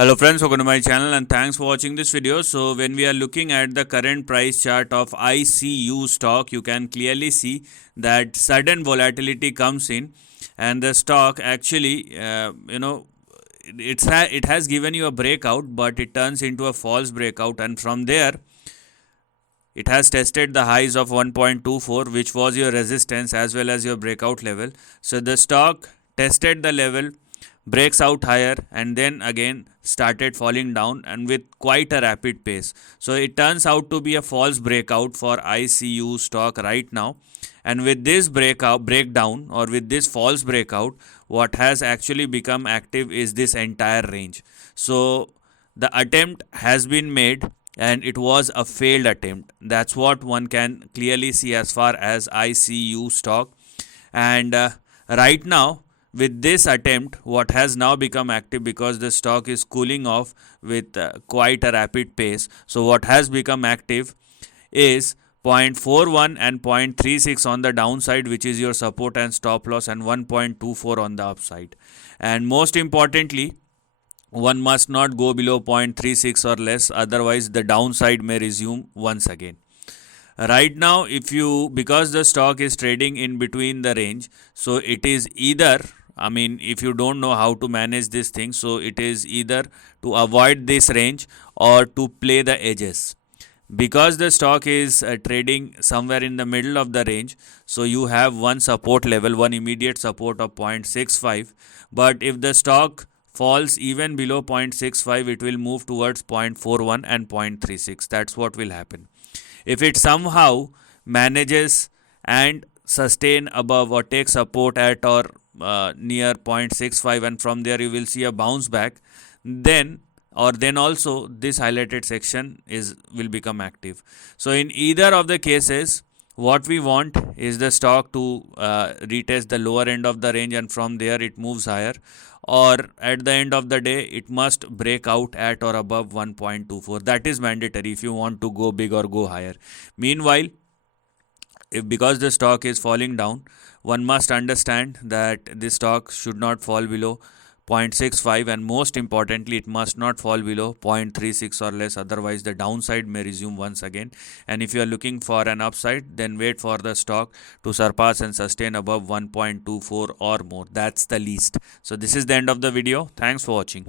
Hello friends, welcome to my channel and thanks for watching this video. So when we are looking at the current price chart of ICU stock, you can clearly see that sudden volatility comes in and the stock actually, it has given you a breakout, but it turns into a false breakout, and from there it has tested the highs of 1.24, which was your resistance as well as your breakout level. So the stock tested the level, breaks out higher, and then again started falling down, and with quite a rapid pace. So it turns out to be a false breakout for ICU stock right now. And with this breakdown, or with this false breakout, what has actually become active is this entire range. So the attempt has been made and it was a failed attempt. That's what one can clearly see as far as ICU stock. And right now, with this attempt, what has now become active, because the stock is cooling off with quite a rapid pace. So what has become active is 0.41 and 0.36 on the downside, which is your support and stop loss, and 1.24 on the upside. And most importantly, one must not go below 0.36 or less, otherwise the downside may resume once again. Right now, because the stock is trading in between the range, so it is either, if you don't know how to manage this thing, so it is either to avoid this range or to play the edges. Because the stock is trading somewhere in the middle of the range, so you have one support level, one immediate support of 0.65. But if the stock falls even below 0.65, it will move towards 0.41 and 0.36. That's what will happen. If it somehow manages and sustain above or take support at or near 0.65, and from there you will see a bounce back, then also this highlighted section will become active. So in either of the cases, what we want is the stock to retest the lower end of the range, and from there it moves higher, or at the end of the day it must break out at or above 1.24. That is mandatory if you want to go big or go higher. Meanwhile, because the stock is falling down, one must understand that this stock should not fall below 0.65, and most importantly, it must not fall below 0.36 or less, otherwise the downside may resume once again. And if you are looking for an upside, then wait for the stock to surpass and sustain above 1.24 or more. That's the least. So this is the end of the video. Thanks for watching.